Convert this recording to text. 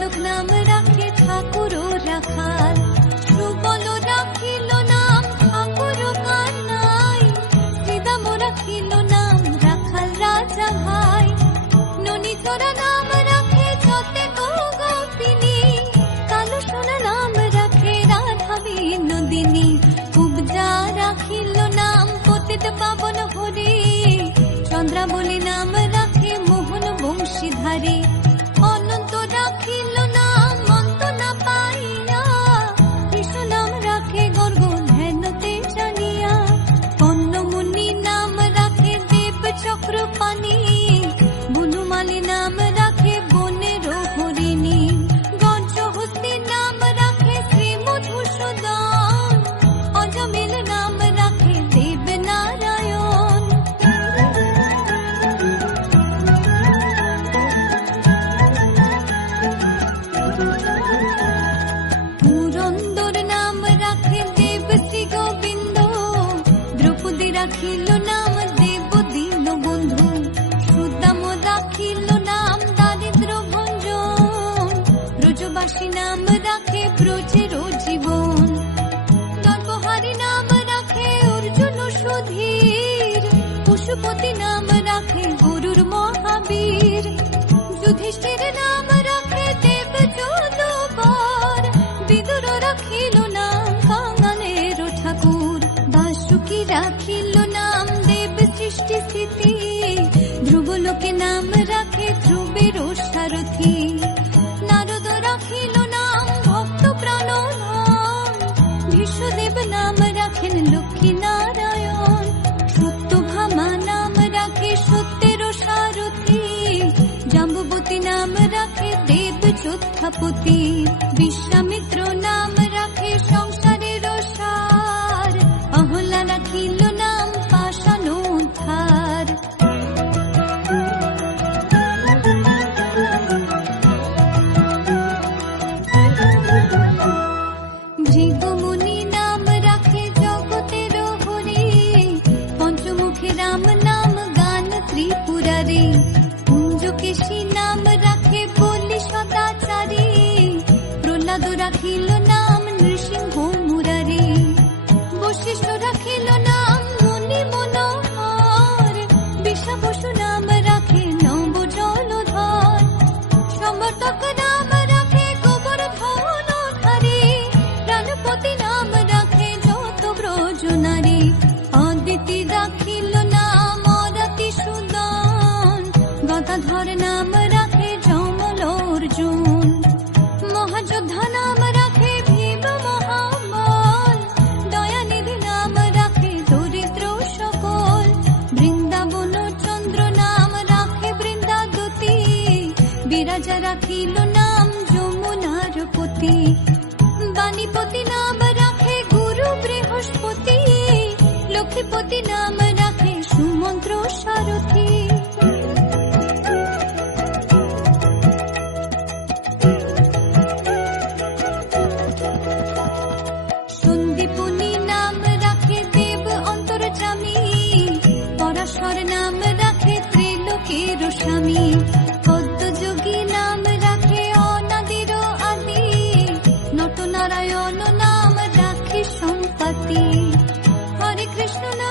বালক নাম রাখে ঠাকুর রাখাল সুবল রাখিল নাম ঠাকুর কানাই শ্রীদাম রাখিল নাম রাখাল রাজা ভাই ননী চোরা নাম রাখে যতে গোপিনী কালো সোনা নাম রাখে রাধা বিনোদিনী কুবজা রাখিল নাম পতিত পাবন হরি চন্দ্রাবলী নাম রাখে মোহন বংশীধারী জীবন নরবহারী নাম রাখে অর্জুন সুধীর। পশুপতি নাম রাখে গরুর মহাবীর। যুধিষ্ঠির নাম রাখে দেব যদুবর বিদুর রাখিল নাম কাঙালের ঠাকুর। বাসুকি রাখিল নাম দেব সৃষ্টি স্থিতি ধ্রুবলোকে নাম রাখে ধ্রুবের সারথী। शुद्धपुती विश्व রাখিল নাম যমুনার পতি। বাণীপতি নাম রাখে গুরু বৃহস্পতি। লক্ষ্মীপতি নাম রাখে সুমন্ত্র সারথী। স্বামী। হরে